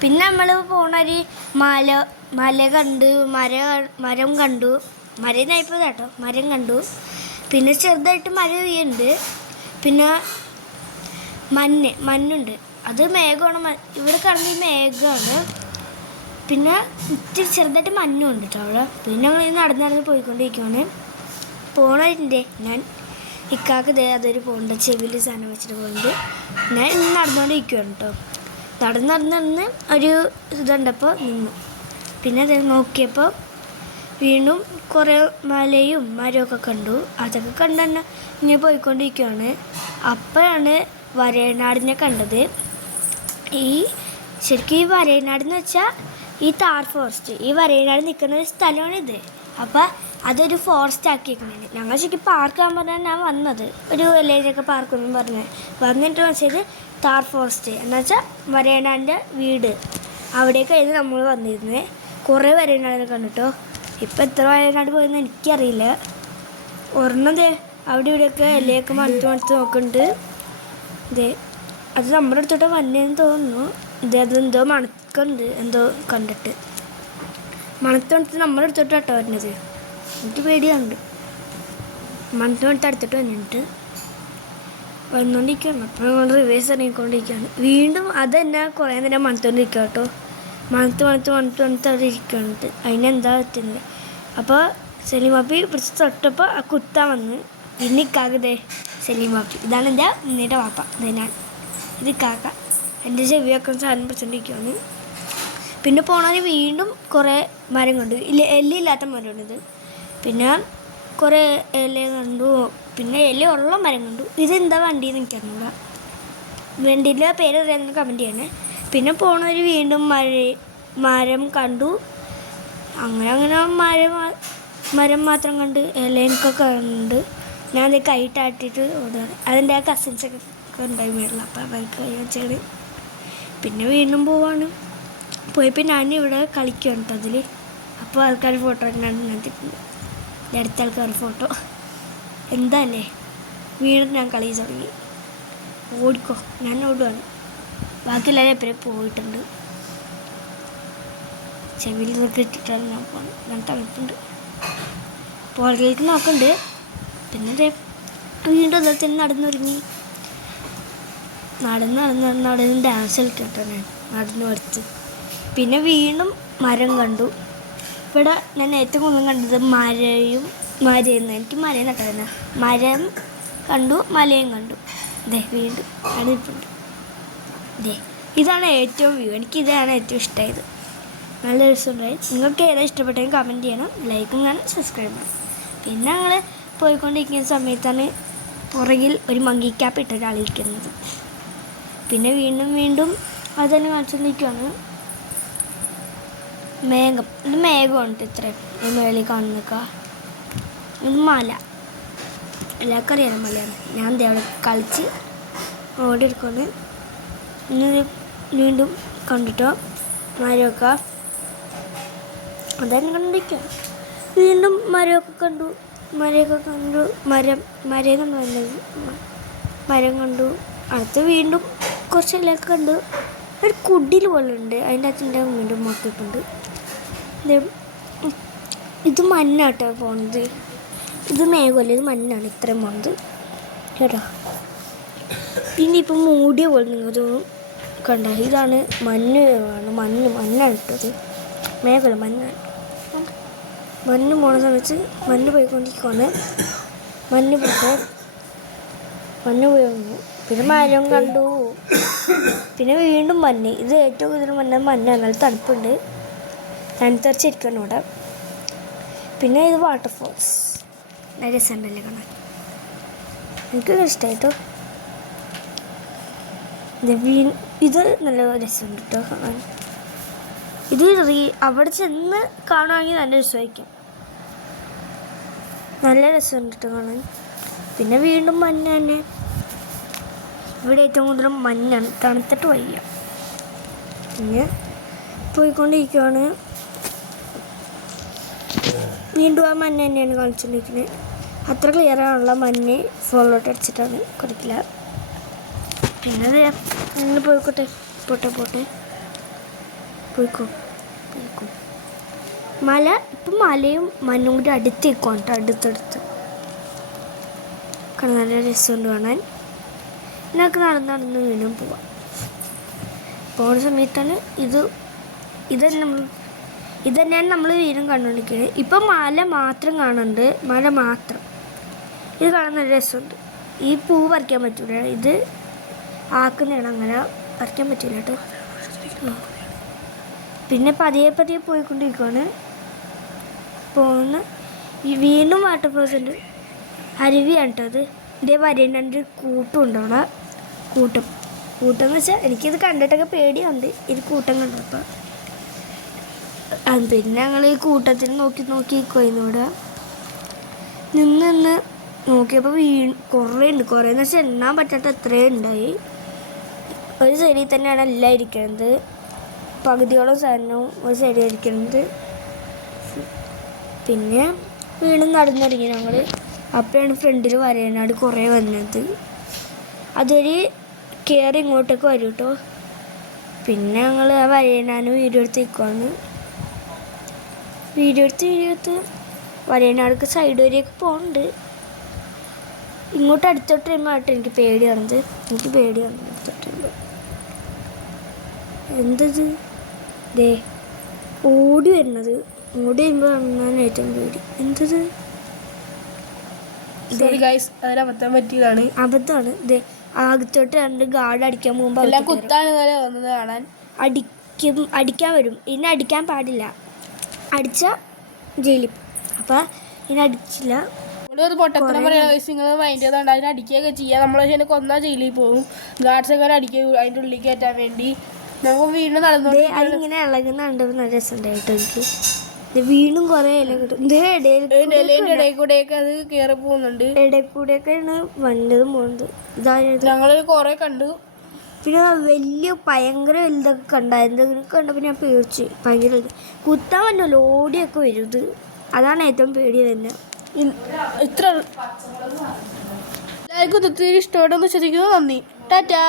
പിന്നെ നമ്മൾ പോണൊരു മല കണ്ട് മരം കണ്ടു. മരം നയിപ്പോൾ കേട്ടോ, മരം കണ്ടു. പിന്നെ ചെറുതായിട്ട് മഴ പെയ്യുന്നുണ്ട്. പിന്നെ മഞ്ഞുണ്ട്. അത് മേഘമാണ്. ഇവിടെ കാണുന്ന മേഘമാണ്. പിന്നെ ഇത്തിരി ചെറുതായിട്ട് മഞ്ഞുണ്ട് കേട്ടോ അവിടെ. പിന്നെ ഞങ്ങൾ നടന്ന് പോയിക്കൊണ്ടിരിക്കുകയാണ്. പോണതിൻ്റെ ഞാൻ ഇക്കാക്ക് അതൊരു പോകണ്ട ചെവിയിൽ സാധനം വെച്ചിട്ട് പോകുന്നത്. ഞാൻ നടന്നുകൊണ്ടിരിക്കുകയാണ് കേട്ടോ. നടന്ന് ഒരു ഇതുണ്ടപ്പോൾ നിന്നു. പിന്നെ അത് നോക്കിയപ്പോൾ വീണ്ടും കുറേ മലയും മരമൊക്കെ കണ്ടു. അതൊക്കെ കണ്ട് തന്നെ ഇങ്ങനെ പോയിക്കൊണ്ടിരിക്കുകയാണ്. അപ്പോഴാണ് വരയനാടിനെ കണ്ടത്. ശരിക്കും ഈ വരയനാടെന്ന് വെച്ചാൽ ഈ താർ ഫോറസ്റ്റ്, ഈ വരയനാട് നിൽക്കുന്ന ഒരു സ്ഥലമാണിത്. അപ്പോൾ അതൊരു ഫോറസ്റ്റ് ആക്കിയിരിക്കുന്നത്. ഞങ്ങൾ ശരിക്കും പാർക്കാൻ പറഞ്ഞാൽ ഞാൻ വന്നത് ഒരു വില്ലേജൊക്കെ പാർക്കെന്നും പറഞ്ഞ് വന്നിട്ട് വെച്ചത് താർ ഫോറസ്റ്റ് എന്ന് വെച്ചാൽ വരയനാടിൻ്റെ വീട്. അവിടേക്കായിരുന്നു നമ്മൾ വന്നിരുന്നത്. കുറേ വരയനാടിനെ കണ്ടിട്ടോ. ഇപ്പം എത്ര വരയനാട് പോയെന്ന് എനിക്കറിയില്ല. ഒരെണ്ണം അവിടെ ഇവിടെയൊക്കെ ഇലയൊക്കെ മണത്ത് നോക്കുന്നുണ്ട്. അത് നമ്മുടെ അടുത്തോട്ട് വന്നതെന്ന് തോന്നുന്നു. അതെന്തോ മണക്കുന്നുണ്ട്, എന്തോ കണ്ടിട്ട് മണത്ത് നമ്മുടെ അടുത്തോട്ട് കേട്ടോ വരുന്നത്. എനിക്ക് പേടിയുണ്ട്. മണത്ത് അടുത്തിട്ട് വന്നിട്ട് വന്നുകൊണ്ടിരിക്കുകയാണ്. അപ്പോൾ നമ്മൾ റിവേഴ്സ് ഇറങ്ങിക്കൊണ്ടിരിക്കുകയാണ്. വീണ്ടും അത് തന്നെ കുറേ നേരം മണത്തുകൊണ്ടിരിക്കുക കേട്ടോ. മണത്ത് അവിടെ ഇരിക്കുന്നുണ്ട്. അതിനെന്താ പറ്റുന്നത്. അപ്പോൾ സെലിമാപ്പി പിടിച്ച് തൊട്ടപ്പോൾ ആ കുത്താൻ വന്ന്. പിന്നെ ഇക്കാക്കതേ സെലിമാപ്പി, ഇതാണ് എൻ്റെ ഉണ്ണിയുടെ വാപ്പ. ഞാൻ ഇത് കാക്ക എൻ്റെ ചെവിയൊക്കെ സാധനം പിടിച്ചോണ്ടിരിക്കുകയാണ്. പിന്നെ പോണാൽ വീണ്ടും കുറേ മരം കണ്ടു. എല്ലില്ലാത്ത മരമാണിത്. പിന്നെ കുറേ ഇല കണ്ടു. പിന്നെ ഇല ഉള്ള മരം കണ്ടു. ഇതെന്താ വണ്ടിയെന്ന് എനിക്കറിയില്ല. വണ്ടീൻ്റെ പേര് അറിയാമെന്ന് കമൻറ്റ് ചെയ്യണേ. പിന്നെ പോണവർ വീണ്ടും മരം കണ്ടു. അങ്ങനെ മരം മാത്രം കണ്ട് ഇലയൊക്കെ കണ്ട് ഞാൻ അത് കൈട്ടാട്ടിട്ട് ഓടുകയാണ്. അതിൻ്റെ ആ കസിൻസൊക്കെ ഉണ്ടായി മേളിൽ. അപ്പോൾ അവർക്ക് വെച്ചാണ്. പിന്നെ വീണ്ടും പോവാണ്. പോയപ്പോൾ ഞാനിവിടെ കളിക്കുകയാണ് കേട്ടോ അതിൽ. അപ്പോൾ ആൾക്കാർ ഫോട്ടോ എടുത്തിട്ടുണ്ട്. അടുത്ത ആൾക്കാർ ഫോട്ടോ എന്താ അല്ലേ. വീണ്ടും ഞാൻ കളി തുടങ്ങി. ഓടിക്കോ, ഞാൻ ഓടുകയാണ്. ബാക്കിയെല്ലാവരും എപ്പോഴും പോയിട്ടുണ്ട്. ചെവിയിൽ ഇതൊക്കെ ഇട്ടിട്ടാണ് ഞാൻ പോകുന്നത്. ഞാൻ തണുപ്പുണ്ട്. പുറകിലേക്ക് നോക്കുന്നുണ്ട്. പിന്നെ വീണ്ടും അതുപോലെ തന്നെ നടന്നൊരുങ്ങി. നടന്ന് ഡാൻസ് കളിക്കട്ടോ ഞാൻ നടന്നു പഠിച്ച്. പിന്നെ വീണ്ടും മരം കണ്ടു. ഇവിടെ ഞാൻ ഏറ്റവും കൂടുതൽ കണ്ടത് മരയെന്ന്. എനിക്ക് മരം നട്ടതന്നെ. മരം കണ്ടു, മലയും കണ്ടു. വീണ്ടും അടുപ്പുണ്ട്. ഇതാണ് ഏറ്റവും വ്യൂ. എനിക്കിതാണ് ഏറ്റവും ഇഷ്ടമായത്. നല്ല രസമുണ്ടായി. നിങ്ങൾക്ക് ഏതാ ഇഷ്ടപ്പെട്ടെങ്കിൽ കമൻറ്റ് ചെയ്യണം. ലൈക്കും കാണും, സബ്സ്ക്രൈബ് ചെയ്യണം. പിന്നെ ഞങ്ങൾ പോയിക്കൊണ്ടിരിക്കുന്ന സമയത്താണ് പുറകിൽ ഒരു മങ്കി ക്യാപ്പ് ഇട്ട ഒരാളിരിക്കുന്നത്. പിന്നെ വീണ്ടും അത് തന്നെ കാണിച്ചുകൊണ്ടിരിക്കുകയാണ്. ഇത് മേഘമാണ് ഇത്രയും മേളിൽ കാണുന്നൊക്കെ. ഇത് മല, എല്ലാവർക്കും അറിയാം മലയാണ്. ഞാൻ അവിടെ കളിച്ച് ഓടി എടുക്കുന്നു. ഇനി വീണ്ടും കണ്ടിട്ടോ മരമൊക്കെ അതായത് കണ്ടിരിക്കുക. വീണ്ടും മരമൊക്കെ കണ്ടു. മരം കണ്ടു. അടുത്ത് വീണ്ടും കുറച്ച് ഇലയൊക്കെ കണ്ടു. ഒരു കുടിൽ പോലെ ഉണ്ട്. അതിൻ്റെ അച്ഛൻ്റെ വീണ്ടും നോക്കിയിട്ടുണ്ട്. ഇത് മഞ്ഞാട്ടോ പോകുന്നത്. ഇത് മേഘമല്ല, ഇത് മഞ്ഞാണ് ഇത്രയും പോകുന്നത് കേട്ടോ. പിന്നെ ഇപ്പം മൂടിയ പോലെ നിങ്ങൾ തോന്നും കണ്ട. ഇതാണ് മഞ്ഞാണ് ഇട്ടത്. മേഘമല്ല, മഞ്ഞാണ്. മഞ്ഞ് പോണ സമയത്ത് മഞ്ഞ് പോയിക്കൊണ്ടിരിക്കുകയാണ്. മഞ്ഞ് പോയി വന്നു. പിന്നെ മരം കണ്ടു. പിന്നെ വീണ്ടും മഞ്ഞ്. ഇത് ഏറ്റവും കൂടുതൽ മഞ്ഞാണ്. നല്ല തണുപ്പുണ്ട്. തണുത്തരച്ചിരിക്കണം ഇവിടെ. പിന്നെ ഇത് വാട്ടർഫോൾസ്. നല്ല രസമുണ്ടല്ലേ കാണാൻ. എനിക്ക് ഇഷ്ടമായിട്ടോ. ഇത് നല്ല രസമുണ്ട് കേട്ടോ കാണാൻ. ഇത് അവിടെ ചെന്ന് കാണുവാണെങ്കിൽ നല്ല രസമായിരിക്കും. നല്ല രസമുണ്ട് കേട്ടോ കാണാൻ. പിന്നെ വീണ്ടും മഞ്ഞ് തന്നെ. ഇവിടെ ഏറ്റവും കൂടുതലും മഞ്ഞാണ്. തണുത്തിട്ട് വയ്യ. പിന്നെ പോയിക്കൊണ്ടിരിക്കുകയാണ്. വീണ്ടും ആ മഞ്ഞ് തന്നെയാണ് കാണിച്ചുകൊണ്ടിരിക്കുന്നത്. അത്ര ക്ലിയർ ആണുള്ള മഞ്ഞ് ഫോണിലോട്ട് അടിച്ചിട്ടാണ് കൊടുക്കില്ല. പിന്നെ അങ്ങനെ പോയിക്കോട്ടെ. പോട്ടെ പോയിക്കോ പോയിക്കോ. മല ഇപ്പം മലയും മണ്ണും കൂടി അടുത്തേക്കും കേട്ടോ, അടുത്തടുത്ത് കാണാൻ നല്ല രസമുണ്ട് കാണാൻ. ഇതിനൊക്കെ നടന്ന് വീണ്ടും പോവാം. പോകുന്ന സമയത്താണ് ഇതന്നെയാണ് നമ്മൾ വീണ്ടും കണ്ടുകൊണ്ടിരിക്കുന്നത്. ഇപ്പം മല മാത്രം കാണുന്നുണ്ട്, മല മാത്രം. ഇത് കാണാൻ നല്ല രസമുണ്ട്. ഈ പൂ പറിക്കാൻ പറ്റൂല, ഇത് ആക്കുന്നതാണ്, അങ്ങനെ പറിക്കാൻ പറ്റില്ല കേട്ടോ. പിന്നെ പതിയെ പതിയെ പോയിക്കൊണ്ടിരിക്കുകയാണ്. ഈ വീണ്ടും വാട്ടർഫോൾസ് ഉണ്ട്, അരുവിയാണ് കേട്ടോ അത്. ഇതേ വരേണ്ട കൂട്ടം ഉണ്ടോണ, കൂട്ടം എന്ന് വെച്ചാൽ എനിക്കിത് കണ്ടിട്ടൊക്കെ പേടിയുണ്ട്, ഇത് കൂട്ടം കണ്ടപ്പോൾ. പിന്നെ ഞങ്ങൾ ഈ കൂട്ടത്തിന് നോക്കി കൊയിന്നൂടെ നിന്ന് നോക്കിയപ്പോൾ കുറേ ഉണ്ട്. കുറേന്ന് വെച്ചാൽ എണ്ണാൻ പറ്റാത്ത എത്രയും ഉണ്ടായി. ഒരു സൈഡിൽ തന്നെയാണ് എല്ലാം ഇരിക്കുന്നത്, പകുതിയോളം സാധനവും ഒരു സൈഡിൽ ഇരിക്കുന്നത്. പിന്നെ വീണ്ടും നടന്നിറങ്ങി ഞങ്ങൾ. അപ്പോഴാണ് ഫ്രണ്ടിൽ വരേനാട് കുറേ വന്നത്. അതൊരു കയറി ഇങ്ങോട്ടേക്ക് വരും കേട്ടോ. പിന്നെ ഞങ്ങൾ ആ വരേനാനും വീഡിയോ എടുത്ത് നിൽക്കുവാണ്. വീഡിയോ എടുത്ത് വരേനാടൊക്കെ സൈഡ് വരെയൊക്കെ പോകുന്നുണ്ട്. ഇങ്ങോട്ട് അടുത്തോട്ട് വരുമ്പോഴാട്ടോ എനിക്ക് പേടിയാണത്. അടുത്തോട്ട് വരുമ്പോൾ എന്തത് ദേ ഓടി വരുന്നത്, ഓടി വരുമ്പോൾ കാണാൻ ഏറ്റവും പേടി. എന്തത് അബദ്ധം പറ്റിയതാണ്, അബദ്ധമാണ്. ഇതേ അകത്തോട്ട് രണ്ട് ഗാർഡ് അടിക്കാൻ പോകുമ്പോൾ എല്ലാം കുത്താണ് വന്നത് കാണാൻ. അടിക്കാൻ വരും. ഇനി അടിക്കാൻ പാടില്ല, അടിച്ച ജയിലിൽ. അപ്പം ഇനി അടിച്ചില്ല. പൊട്ടത്തരം പറയാ, നിങ്ങൾ മൈൻഡ് ചെയ്താണ്ട് അതിനെ അടിക്കുകയൊക്കെ ചെയ്യാം. നമ്മൾ പക്ഷേ കൊന്നാൽ ജയിലിൽ പോകും. ഗാർഡ്സ് ഒക്കെ അടിക്കുക അതിൻ്റെ ഉള്ളിൽ കയറ്റാൻ വേണ്ടി. നമുക്ക് വീണ്ടും നടന്നു അതിങ്ങനെ ഇളകുന്നുണ്ട്, നല്ല രസമുണ്ടായിട്ട് എനിക്ക്. വീണ്ടും കുറേ ഇല കിട്ടും. ഇടയിൽ കൂടെയൊക്കെ അത് കയറി പോകുന്നുണ്ട്. ഇടയിൽ കൂടെയൊക്കെയാണ് വണ്ടതും പോകുന്നത്. ഇതായത് ഞങ്ങൾ കുറേ കണ്ടു. പിന്നെ വലിയ ഭയങ്കര വലുതൊക്കെ കണ്ടായിരുന്നു. ഇതൊക്കെ കണ്ടപ്പോൾ ഞാൻ പേടിച്ച് ഭയങ്കര കുത്താൻ പറ്റുമല്ലോ, ഓടിയൊക്കെ വരും. ഇത് അതാണ് ഏറ്റവും പേടി തന്നെ. ഇത്ര എല്ലാവർക്കും ഒത്തിരി ഇഷ്ടപ്പെട്ടെന്ന് വിശ്വസിക്കുന്നു. നന്ദി, ടാറ്റാ.